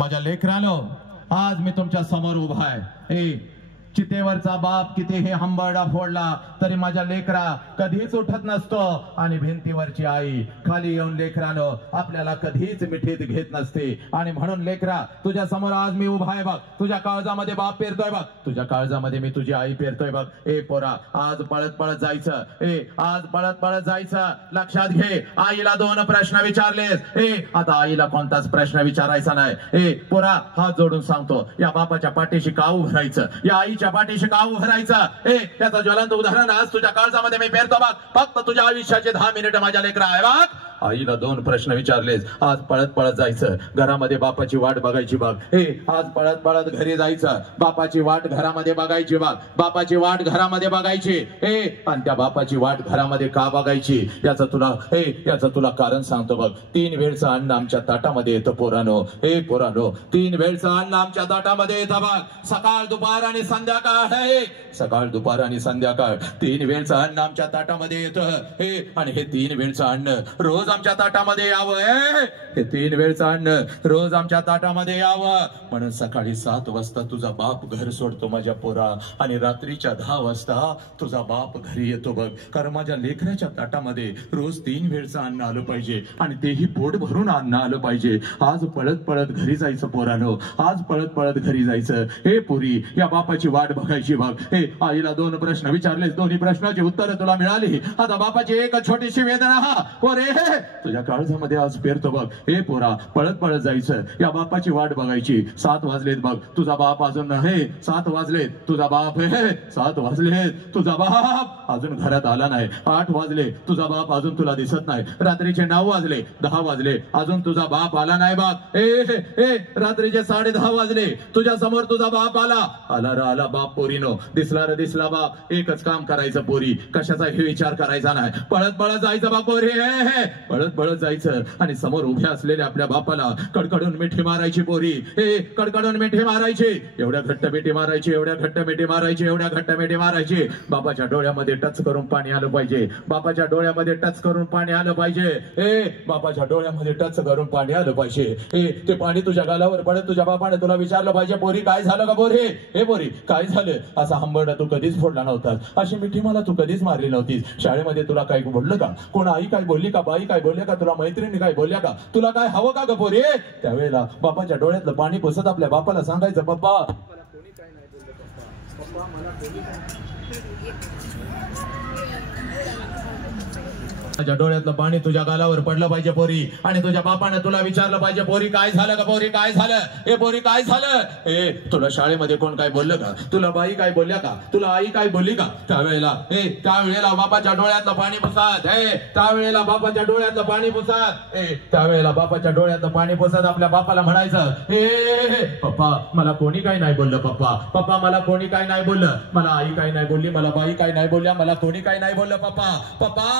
माझ्या लेकरानो, आज मी तुमच्या समोर उभा आहे. चितेवरचा बाप कितीही हंबरडा फोडला तरी माझ्या लेकरा कधीच उठत नसतो, आणि भिंतीवरची आई खाली येऊन लेकरानो आपल्याला कधीच मिठीत घेत नसते. आणि म्हणून लेकरा, तुझ्या समोर आज मी उभा आहे बघ. तुझ्या काळजामध्ये बाप पेरतोय बघ, तुझ्या काळजामध्ये मी तुझी आई पेरतोय बघ. पोरा, आज पळत पळत जायचं. आज पळत पळत जायचं. लक्षात घे, आईला 2 प्रश्न विचारलेस. आता आईला कोणताच प्रश्न विचारायचा नाही. पोरा, हात जोडून सांगतो, या बापाच्या पाठीशी का उभं राहायचं, या आईच्या पाठीशी का उभं राहायचं. त्याचं ज्वलंत उदाहरण आज तुझ्या काळजामध्ये मी पेरतो बघ. फक्त तुझ्या आयुष्याचे 10 मिनिट माझ्या लेकरा आहे बघ. आईला 2 प्रश्न विचारलेस. आज पळत पळत जायचं, घरामध्ये बापाची वाट बघायची बघ. आज पळत पळत घरी जायचं, बापाची वाट घरामध्ये बघायची बघ. बापाची वाट घरामध्ये बघायची. आणि त्या बापाची वाट घरामध्ये का बघायची याचं तुला कारण सांगतो बघ. 3 वेळचं अन्न आमच्या ताटामध्ये येतं पोरानो. पोरानो, 3 वेळचं अन्न आमच्या ताटामध्ये येतं बघ. सकाळ, दुपार आणि संध्याकाळ. सकाळ, दुपार आणि संध्याकाळ 3 वेळचं अन्न आमच्या ताटामध्ये येतं. आणि हे 3 वेळचं अन्न रोज आमच्या ताटामध्ये यावं. हे 3 वेळचं अन्न रोज आमच्या ताटामध्ये यावं. म्हणून सकाळी 7 वाजता तुझा बाप घर सोडतो माझ्या पोरा, आणि रात्रीच्या 10 वाजता तुझा बाप घरी येतो बघ. कारण माझ्या लेकराच्या ताटामध्ये रोज 3 वेळचं अन्न आलं पाहिजे, आणि तेही पोट भरून अन्न आलं पाहिजे. आज पळत पळत घरी जायचं पोरानो. आज पळत पळत घरी जायचं. पोरी, या बापाची वाट बघायची बघ. आईला 2 प्रश्न विचारलेस, 2 प्रश्नाची उत्तरं तुला मिळाली. आता बापाची एक छोटीशी वेदना पोरे तुझ्या काळजामध्ये आज पेरतो बघ. पोरा, पळत पळत जायचं, या बापाची वाट बघायची. 7 वाजलेत बघ, तुझा बाप अजून नाही. 7 वाजलेत, तुझा बाप 7 वाजलेत, तुझा बाप अजून घरात आला नाही. 8 वाजले, तुझा बाप अजून तुला दिसत नाही. रात्रीचे 9 वाजले, 10 वाजले, अजून तुझा बाप आला नाही बाप. रात्रीचे 10:30 वाजले, तुझ्या समोर तुझा बाप आला. आला बाप पोरीनो, दिसला रे दिसला बाप. एकच काम करायचं पोरी, कशाचाही विचार करायचा नाही. पळत पळत जायचं बाप पोरी. पळत पळत जायचं, आणि समोर उभ्या असलेल्या आपल्या बापाला कडकडून मिठी मारायची पोरी. कडकडून मिठी मारायची. एवढ्या घट्ट मिठी मारायची, एवढ्या घट्ट मिठी मारायची, एवढ्या घट्ट मिठी मारायची. बापाच्या डोळ्यामध्ये टच करून पाणी आलं पाहिजे. बापाच्या डोळ्यामध्ये टच करून पाणी आलं पाहिजे. बापाच्या डोळ्यामध्ये टच करून पाणी आलं पाहिजे. ते पाणी तुझ्या गालावर पडत तुझ्या बापाने तुला विचारलं पाहिजे, पोरी काय झालं का पोरी. पोरी काय झालं. असा हंबरडा तू कधीच फोडला नव्हतास. अशी मिठी मला तू कधीच मारली नव्हतीस. शाळेमध्ये तुला काय बोललं का, कोण आई काय बोलली का, बाई काय बोलल्या का, तुला मैत्रिणी काय बोलल्या का, तुला काय हवं का ग पोरी. त्यावेळेला बापाच्या डोळ्यातलं पाणी पुसत आपल्या बापाला सांगायचं, पप्पा मला कोणी काय नाही बोललं, पप्पा मला कोणी माझ्या डोळ्यातलं पाणी तुझ्या गालावर पडलं पाहिजे पोरी. आणि तुझ्या बापाने तुला विचारलं पाहिजे, पोरी काय झालं का, पोरी काय झालं. पोरी काय झालं. तुला शाळेमध्ये कोण काय बोललं का, तुला बाई काय बोलल्या का, तुला आई काय बोलली का. त्यावेळेला बापाच्या डोळ्यातलं पाणी पुसत. त्यावेळेला बापाच्या डोळ्यातलं पाणी पुसत. त्यावेळेला बापाच्या डोळ्यातलं पाणी पुसत आपल्या बापाला म्हणायचं, पप्पा मला कोणी काय नाही बोललं. पप्पा मला कोणी काय नाही बोललं. मला आई काय नाही बोलली, मला बाई काय नाही बोलल्या, मला कोणी काय नाही बोललं. पप्पा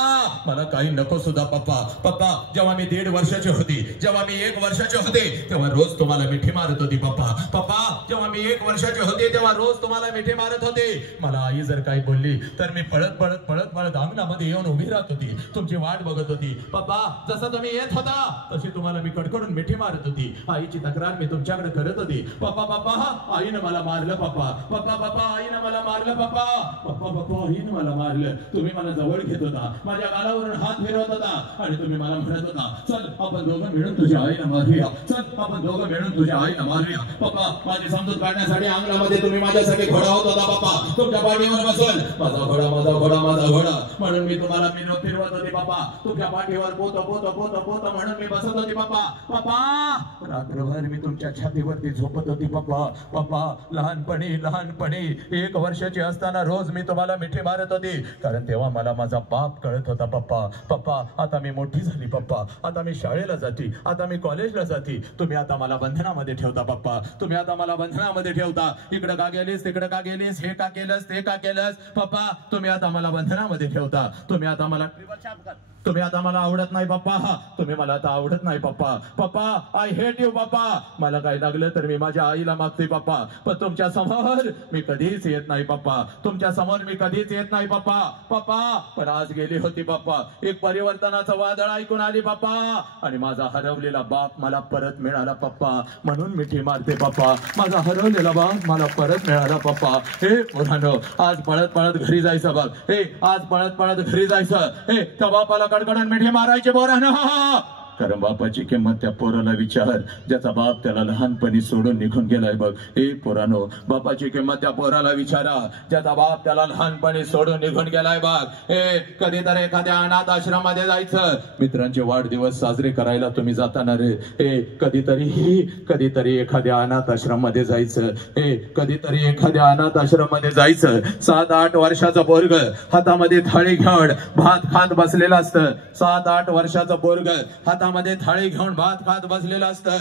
मला काही नको सुद्धा. पप्पा जेव्हा मी 1.5 वर्षाची होती, जेव्हा मी 1 वर्षाचे होते, तेव्हा रोज तुम्हाला मिठी मारत होती. पप्पा जेव्हा मी 1 वर्षाचे होते, तेव्हा रोज तुम्हाला मिठी मारत होते. मला आई जर काही बोलली तर मी पळत पळत पळत पळत अंगणामध्ये येऊन उभी राहत होती, तुमची वाट बघत होती. पप्पा जसं तुम्ही येत होता तशी तुम्हाला मी कडकडून मिठी मारत होती. आईची तक्रार मी तुमच्याकडे करत होती. पप्पा आईनं मला मारलं. पप्पा आईनं मला मारलं. पप्पा आईनं मला मारलं. तुम्ही मला जवळ घेत होता, माझ्या गालावरून हात फिरवत होता, आणि तुम्ही मला म्हणत होता, चल आपण दोघं मिळून तुझ्या आईला मारूया, चल आपण दोघं मिळून तुझ्या आईला मारूया. पप्पा माझी समजूत काढण्यासाठी अंगणामध्ये तुम्ही माझ्यासाठी घोडा होत होता. पप्पा तुमच्या पाठीवर बसल, माझा घोडा माझा घोडा माझा घोडा म्हणून मी तुम्हाला फिरवत होती. पप्पा तुमच्या पाठीवर पोत म्हणून मी बसत होती. पप्पा रात्रभर मी तुमच्या छातीवरती झोपत होती. पप्पा लहानपणी 1 वर्षाची असताना रोज मी तुम्हाला मिठी मारत होती, कारण तेव्हा मला माझा बाप कळत होता. पप्पा आता मी मोठी झाली. पप्पा आता मी शाळेला जाती, आता मी कॉलेजला जाती. तुम्ही आता मला बंधनामध्ये ठेवता. पप्पा तुम्ही आता मला बंधनामध्ये ठेवता. इकडे का गेलीस, तिकडे का गेलीस, हे का केलंस, ते का केलंस. पप्पा तुम्ही आता मला बंधनामध्ये ठेवता. होता. तुम्ही आता मला आवडत नाही पप्पा. तुम्ही मला आता आवडत नाही पप्पा. पप्पा आय हेट यू पप्पा. मला काय लागलं तर मी माझ्या आईला मागते पप्पा, पण तुमच्या समोर मी कधीच येत नाही पप्पा. तुमच्या समोर मी कधीच येत नाही पप्पा. पप्पा पण आज गेली होती पप्पा. एक परिवर्तनाचं वादळ ऐकून आली पप्पा, आणि माझा हरवलेला बाप मला परत मिळाला पप्पा. म्हणून मिठी मारते पप्पा. माझा हरवलेला बाप मला परत मिळाला पप्पा. हे पोरांनो, आज पळत पळत घरी जायचं बघ. हे आज पळत पळत घरी जायचं. हे त्या बापाला कडकडून मिठी मारायचे पोरांनो. कारण बापाची किंमत त्या पोराला विचार, ज्याचा बाप त्याला लहानपणी सोडून निघून गेलाय बघ. हे पोरांनो, बापाची किंमत त्या पोराला विचारा, ज्याचा बाप त्याला लहानपणी सोडून निघून गेलाय बघ. हे कधीतरी एखाद्या अनाथ आश्रमामध्ये जायचं. मित्रांचे वाढदिवस साजरे करायला तुम्ही जाताना रे. हे कधीतरी एखाद्या अनाथ आश्रमामध्ये जायचं. हे कधीतरी एखाद्या अनाथ आश्रमामध्ये जायचं. 7-8 वर्षाचं पोरग हातामध्ये थाळी घेऊन भात खात बसलेलं असतं. 7-8 वर्षाचं पोरग हातामध्ये थाळी घेऊन भात खात बसलेलं असतं.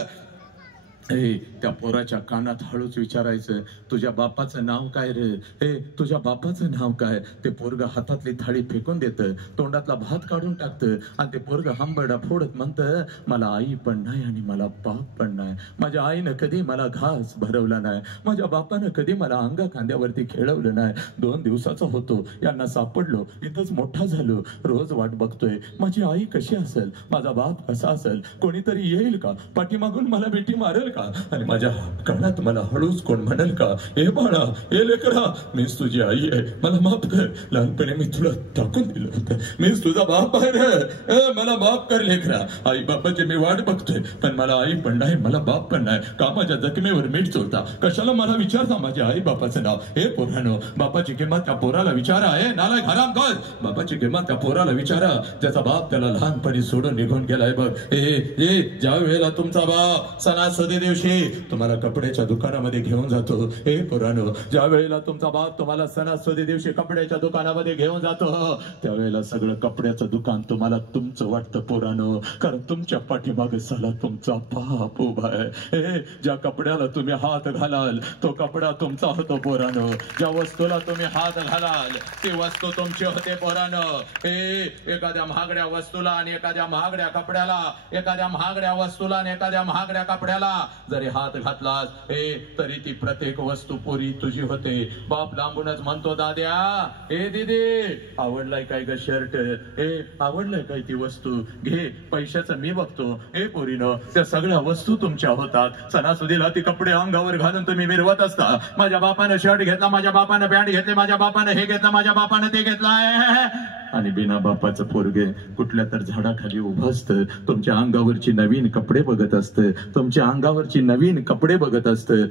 त्या पोराच्या कानात हळूच विचारायचं, तुझ्या बापाचं नाव काय रे? हे तुझ्या बापाचं नाव काय? ते पोरग हातातली थाळी फेकून देतं, तोंडातला भात काढून टाकतं, आणि ते पोरग हंबरडा फोडत म्हणतं, मला आई पण नाही आणि मला बाप पण नाही. माझ्या आईनं कधी मला घास भरवला नाही. माझ्या बापानं कधी मला अंगा खांद्यावरती खेळवलं नाही. 2 दिवसाचा होतो, यांना सापडलो, इथंच मोठा झालो. रोज वाट बघतोय, माझी आई कशी असेल, माझा बाप कसा असेल, कोणीतरी येईल का, पाठीमागून मला बेटी मारेल का, आणि माझ्या कानात मला हळूच कोण म्हणेल का, हे बाळा, हे लेकरा, मीच तुझी आई आहे, मला माफ कर. लहानपणी मी तुला टाकून दिलं होतं, मीच तुझा बाप आहे रे, मला माफ कर लेकरा. आई बापाची मी वाट बघतोय, पण मला आई पण नाही, मला बाप पण नाही. कामाच्या जखमेवर मीठ चोळता, कशाला मला विचारता माझ्या आई बापाचं नाव? हे पोरांनो, बापाची किंमत त्या पोराला विचारा. हे नालायक हरामखोर, बापाची किंमत त्या पोराला विचारा, ज्याचा बाप त्याला लहानपणी सोडून निघून गेलाय बघ. ज्या वेळेला तुमचा बाप सणासुदी दिवशी तुम्हाला कपड्याच्या दुकानामध्ये घेऊन जातो, हे पोरांनो, ज्या वेळेला तुमचा बाप तुम्हाला सणासुदी दिवशी कपड्याच्या दुकानामध्ये घेऊन जातो, त्यावेळेला सगळं कपड्याचं दुकान तुम्हाला तुमचं वाटतं पोरांनो, कारण तुमच्या पाठीमागे साला तुमचा बाप उभा आहे. ज्या कपड्याला तुम्ही हात घालाल तो कपडा तुमचा होतो पोरांनो. ज्या वस्तूला तुम्ही हात घालाल ती वस्तू तुमची होते पोरांनो. एखाद्या महागड्या वस्तूला आणि एखाद्या महागड्या कपड्याला, एखाद्या महागड्या वस्तूला आणि एखाद्या महागड्या कपड्याला जरी हात घातलास, तरी ती प्रत्येक वस्तू पोरी तुझी होते. बाप लांबूनच म्हणतो, दाद्या, दीदी, आवडलाय काय ग शर्ट, आवडलाय काय ती वस्तू, घे, पैशाचं मी बघतो. पोरीनो, त्या सगळ्या वस्तू तुमच्या होतात. सणासुदीला ती कपडे अंगावर घालून तुम्ही मिरवत असता. माझ्या बापानं शर्ट घेतला, माझ्या बापानं पॅन्ट घेतली, माझ्या बापानं हे घेतलं, माझ्या बापानं ते घेतलंय, आणि बिना बापाचं पोरगे कुठल्या तर झाडाखाली उभं असतं, तुमच्या अंगावरची नवीन कपडे बघत असतं, तुमच्या अंगावरची नवीन कपडे बघत असतं.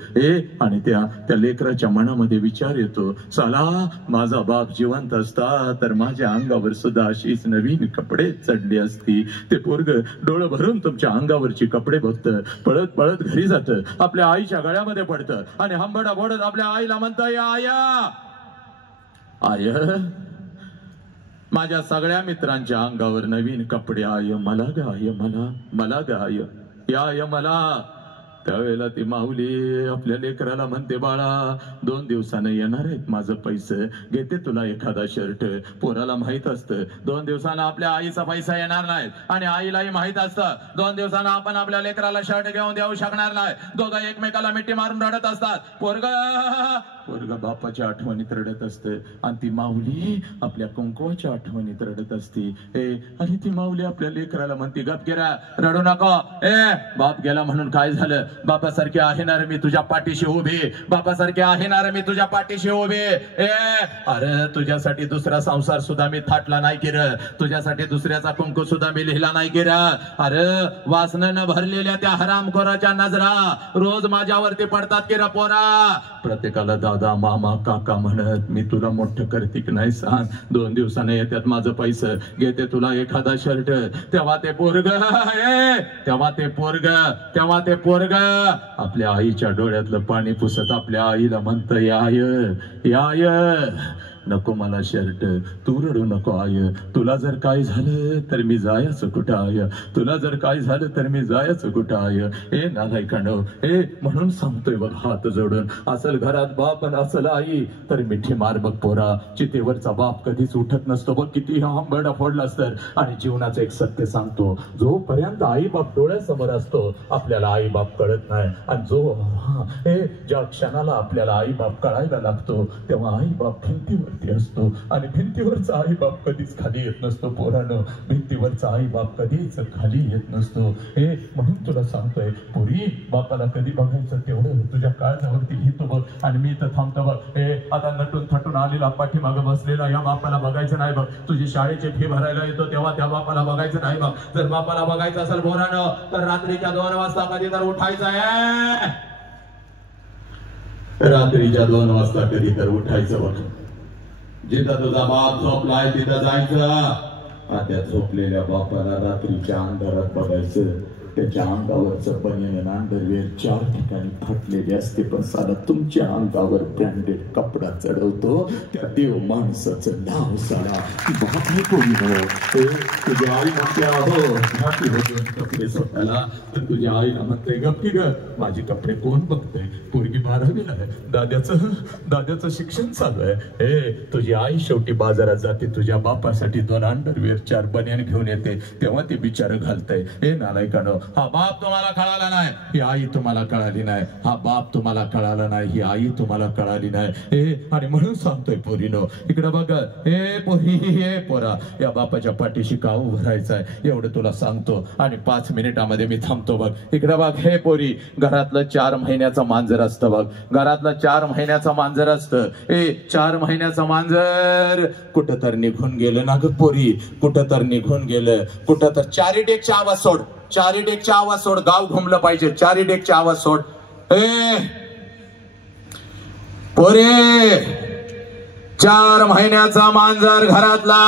आणि त्या लेकराच्या मनामध्ये विचार येतो, साला माझा बाप जिवंत असता तर माझ्या अंगावर सुद्धा अशीच नवीन कपडे चढली असती. ते पोरग डोळं भरून तुमच्या अंगावरची कपडे बघतं, पळत पळत घरी जातं, आपल्या आईच्या गळ्यामध्ये पडतं, आणि हंबडा बोडत आपल्या आईला म्हणतं, आय, माझ्या सगळ्या मित्रांच्या अंगावर नवीन कपडे, आय मला ग, आय मला ग, आय या मला. त्यावेळेला ती माऊली आपल्या लेकराला म्हणते, बाळा, 2 दिवसानं येणार आहेत माझं पैसे, घेते तुला एखादा शर्ट. पोराला माहित असतं 2 दिवसानं आपल्या आईचा पैसा येणार नाही, आणि आईलाही माहित असतं 2 दिवसानं आपण आपल्या लेकराला शर्ट घेऊन देऊ शकणार नाही. दोघं एकमेकाला मिठी मारून रडत असतात. पोरग बापाच्या आठवणीत रडत असते, आणि ती माऊली आपल्या कुंकवाच्या आठवणीत रडत असती. आणि ती माऊली आपल्या लेकराला म्हणते, गप गेला, रडू नको, बाप गेला म्हणून काय झालं, बापासारखे आहे ना रे मी तुझ्या पाठीशी उभी, बापासारखे आहे ना रे मी तुझ्या पाठीशी उभी. अरे तुझ्यासाठी दुसरा संसार सुद्धा मी थाटला नाही की र, तुझ्यासाठी दुसऱ्याचा कुंकू सुद्धा मी लिहिला नाही की र. अरे वासनेनं भरलेल्या त्या हरामखोराच्या नजरा रोज माझ्यावरती पडतात की र पोरा. प्रत्येकाला दादा, मामा, काका म्हणत मी तुला मोठं करते की नाही सांग. 2 दिवसाने येतात माझं पैसे, घेते तुला एखादा शर्ट. तेव्हा ते पोरग आपल्या आईच्या डोळ्यातलं पाणी पुसत आपल्या आईला म्हणतं, याय नको मला शर्ट, तू रडू नको आय, तुला जर काय झालं तर मी जायचं कुठं आय, तुला जर काय झालं तर मी जायचं कुठं आय. ए नालायकानो, ए म्हणून सांगतोय बघ हात जोडून, असल घरात बाप आणि असल आई तर मिठी मार बघ पोरा. चितेवरचा बाप कधीच उठत नसतो बघ, किती आंबरडा फोडलास तर. आणि जीवनाचं एक सत्य सांगतो, जोपर्यंत आई बाप डोळ्यासमोर असतो आपल्याला आई बाप कळत नाही. आणि ज्या क्षणाला आपल्याला आई बाप कळायला लागतो तेव्हा आई बाप भिंतीवरती असतो. आणि भिंतीवरचा आई बाप कधीच खाली येत नसतो पोरानं, भिंतीवरचा आई बाप कधीच खाली येत नसतो. म्हणून तुला सांगतोय पोरी, बापाला कधी बघायचं तेवढं तुझ्या काळजावरती लिहितो बघ. आणि मी तर थांबतो बघ, आता नटून थटून आलेला पाठीमागं बसलेला या बापाला बघायचं नाही बघ. तुझी शाळेची फी भरायला येतो तेव्हा त्या बापाला बघायचं नाही बघ. जर बापाला बघायचं असेल पोरानं तर रात्रीच्या 2 वाजता कधी तर उठायचं आहे, रात्रीच्या 2 वाजता कधी तर उठायचं बघ. जिथं तुझा बाप झोपलाय तिथं जायचं. त्या झोपलेल्या बापाला रात्रीच्या अंधारात बघायचं. त्याच्या अंगावरचं बनियन अंडरवेअर 4 ठिकाणी फाटलेले असते, पण साला तुमच्या अंगावर ब्रँडेड कपडा चढवतो त्या देव माणसाचं नाव साला बापी कोणी हो. तुझ्या आई म्हणते अहो घाटी होतो कपडे स्वतःला, तर तुझ्या आईला म्हणते गप्पी ग माझे कपडे कोण बघतंय, पोरगी 12वीला आहे, दाद्याचं शिक्षण चालू आहे. तुझी आई शेवटी बाजारात जाते, तुझ्या बापासाठी 2 अंडरवेअर 4 बनियन घेऊन येते, तेव्हा ते बिचारं घालतंय. नालायकानो, हा बाप तुम्हाला कळाला नाही, ही आई तुम्हाला कळाली नाही. हा बाप तुम्हाला कळाला नाही, ही आई तुम्हाला कळाली नाही. आणि म्हणून सांगतोय पोरीनो, इकडे बघ पोरी, पोरा, या बापाच्या पाठीशी का उभं राहायचंय एवढं तुला सांगतो. आणि 5 मिनिटामध्ये मी थांबतो बघ. इकडे बघ पोरी, घरातलं 4 महिन्याचं मांजर असतं बघ, घरातलं 4 महिन्याचं मांजर असतं. 4 महिन्याचं मांजर कुठं तर निघून गेलं ना ग पोरी, कुठं तर निघून गेलं. कुठं तर 4 डेकचा आवाज सोड, 4 डेकचा आवाज सोड, गाव घुमलं पाहिजे. 4 डेकचा आवाज सोड. पोरे, 4 महिन्याचा मांजर घरातला,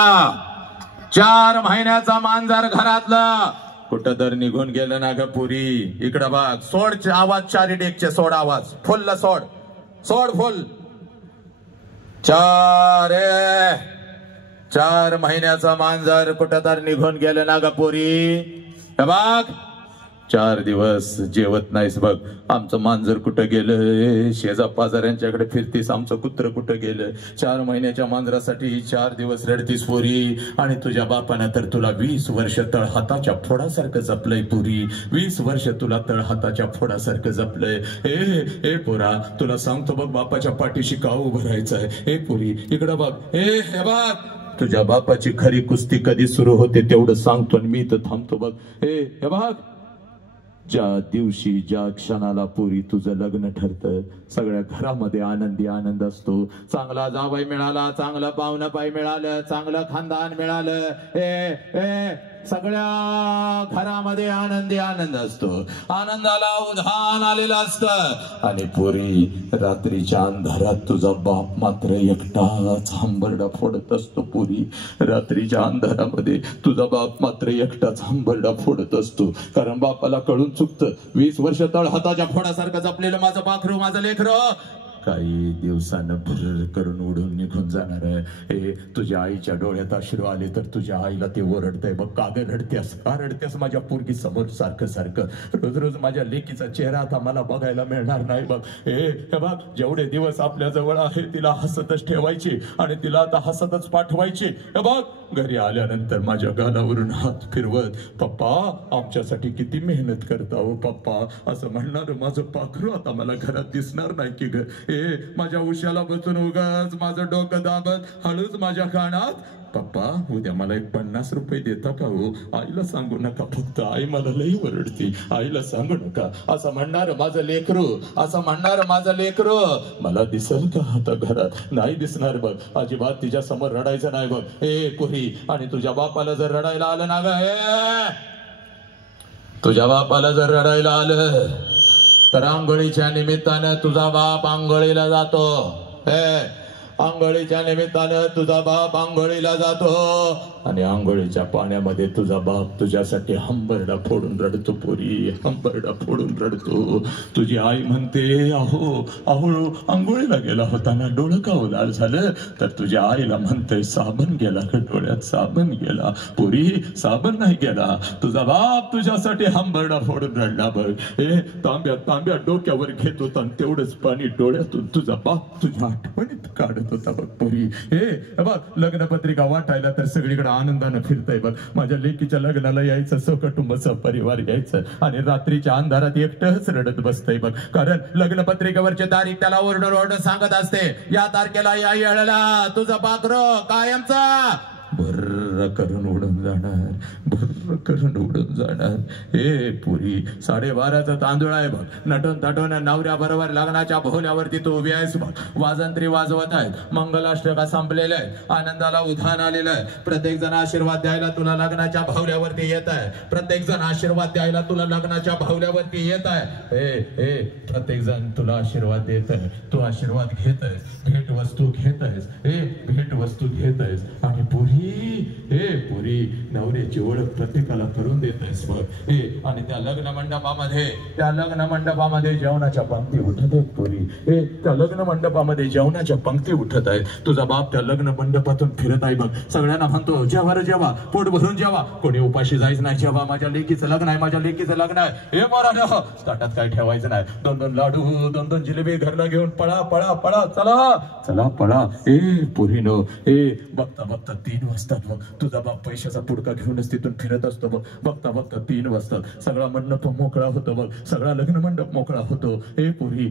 4 महिन्याचा मांजर घरातला कुठं तर निघून गेलं ना ग पुरी. इकडं बघ, सोड आवाज 4 डेकचे, सोड आवाज फुल, सोड सोड फुल. 4 महिन्याचा मांजर कुठं तर निघून गेलं ना ग पुरी. बघ, 4 दिवस जेवत नाहीस बघ. आमचं मांजर कुठं गेलं, शेजा पाजाऱ्यांच्याकडे फिरतीस, आमचं कुत्र कुठं गेलं. 4 महिन्याच्या मांजरासाठी 4 दिवस रडतीस पोरी. आणि तुझ्या बापानं तर तुला 20 वर्ष तळहाताच्या फोडासारखं जपलंय पुरी, 20 वर्ष तुला तळहाताच्या फोडासारखं जपलंय. पोरा, तुला सांगतो बघ, बापाच्या पाठीशी का उभं राहायचंय. पुरी, इकडं बघ. हे बघ, तुझ्या बापाची खरी कुस्ती कधी सुरू होते तेवढं सांगतो आणि मी तर थांबतो बघ. हे बघ, ज्या दिवशी ज्या क्षणाला पुरी तुझं लग्न ठरतं, सगळ्या घरामध्ये आनंदी आनंद असतो. चांगला जावई मिळाला, चांगलं पाहुणं पाय मिळालं, चांगलं खानदान मिळालं. सगळ्या घरामध्ये आनंदी आनंद असतो, आनंदाला उधाण आलेलं असतं. आणि पुरी, रात्रीच्या अंधारात तुझा बाप मात्र एकटाच हंबरडा फोडत असतो. पुरी, रात्रीच्या अंधारामध्ये तुझा बाप मात्र एकटाच हंबरडा फोडत असतो. कारण बापाला कळून चुकतं, 20 वर्ष तळ हाताच्या फोडासारखं जपलेलं माझं पाखरू, माझं लेकरं काही दिवसानं भुरर करून उडून निघून जाणार आहे. तुझ्या आईच्या डोळ्यात अश्रू आले तर तुझ्या आईला ते ओरडतंय बघ, का ग रडतेस, का रडतेस माझ्या पोरगी समोर सारखं सारखं. रोज रोज माझ्या लेकीचा चेहरा आता मला बघायला मिळणार नाही बघ. हे बघ, जेवढे दिवस आपल्या जवळ आहे तिला हसतच ठेवायची आणि तिला आता हसतच पाठवायची. हे बघ, घरी आल्यानंतर माझ्या गालावरून हात फिरवत, पप्पा आमच्यासाठी किती मेहनत करता हो पप्पा, असं म्हणणार माझं पाखरू आता मला घरात दिसणार नाही की ग. माझ्या उशाला बसून उगाच माझं डोकं दाबत हळूच माझ्या कानात, पप्पा उद्या मला एक 50 रुपये देता का हो, आईला सांगू नका, फक्त आई मला लई ओरडते, आईला सांगू नका, असं म्हणणार माझं लेकरू, असं म्हणणार माझं लेकरू. मला दिसेल का आता घरात, नाही दिसणार बघ, अजिबात तिच्या समोर रडायचं नाही बघ. पुरी, आणि तुझ्या बापाला जर रडायला आलं ना ग, तुझ्या बापाला जर रडायला आलं तर आंघोळीच्या निमित्तानं तुझा बाप आंघोळीला जातो. आंघोळीच्या निमित्तानं तुझा बाप आंघोळीला जातो आणि आंघोळीच्या पाण्यामध्ये तुझा बाप तुझ्यासाठी हंबरडा फोडून रडतो पोरी, हंबरडा फोडून रडतो. तुझी आई म्हणते अहो अहो आंघोळीला गेला होता ना, डोळं का लाल झालं? तर तुझ्या आईला म्हणते साबण गेला का डोळ्यात, साबण गेला पोरी, साबण नाही गेला. तुझा बाप तुझ्यासाठी हंबरडा फोडून रडला बघ. तांब्या तांब्या डोक्यावर घेत होता आणि तेवढंच पाणी डोळ्यातून तुझा बाप तुझ्या आठवणीत काढत होता बघ पोरी. बघ लग्नपत्रिका वाटायला तर सगळीकडे आनंदानं फिरतय बघ. माझ्या लेकीच्या लग्नाला यायचं, सहकुटुंबाचा परिवार यायचं आणि रात्रीच्या अंधारात एकटंच रडत बसतय बघ. कारण लग्नपत्रिकेवरची तारीख त्याला ओरडून ओरडून सांगत असते, या तारखेला या येळेला तुझा पाखरं कायमचा भर्र करून उडून जाणार, भर्र करून उडून जाणार. हे पुरी 12:30चा तांदूळ आहे बघ. नटून तटून नवऱ्या बरोबर लग्नाच्या भोवल्यावरती तू उभी आहेस बघ. वाजंत्री वाजवत आहेत, मंगलाष्टका संपलेलं आहे, आनंदाला उधाण आलेलं आहे. प्रत्येक जण आशीर्वाद द्यायला तुला लग्नाच्या भोवल्यावरती येत आहे. प्रत्येक जण आशीर्वाद द्यायला तुला लग्नाच्या भोवल्यावरती येत आहे. प्रत्येक जण तुला आशीर्वाद देत आहे. तू आशीर्वाद घेत आहेस, भेट वस्तू घेत आहेस. भेट वस्तू घेत आहेस आणि पुरी पुरी नवऱ्याची ओळख प्रत्येकाला करून देत आहेस बघ. आणि त्या लग्न मंडपामध्ये जेवणाच्या पंक्ती उठत आहेत पुरी. त्या लग्न मंडपामध्ये जेवणाच्या पंक्ती उठत आहेत. तुझा बाप त्या लग्न मंडपातून फिरत आहे बघ. सगळ्यांना म्हणतो जेवा रे जेवा, पोट भरून जेवा, कोणी उपाशी जायचं नाही. जेवा, माझ्या लेकीचं लग्न आहे, माझ्या लेकीचं लग्न आहे. हे मोरा ताटात काय ठेवायचं नाही. 2-2 लाडू, 2-2 जिलेबी घरला घेऊन पळा पळा पळा, चला चला पळा. पुरीनो बघता बघता 3 वाजतात बघ. तुझा बाप पैशाचा पुडका घेऊनच तिथून फिरत असतो बघ. बघता बघता 3 वाजतात. सगळा मंडप मोकळा होतो बघ. सगळा लग्न मंडप मोकळा होतो. पुरी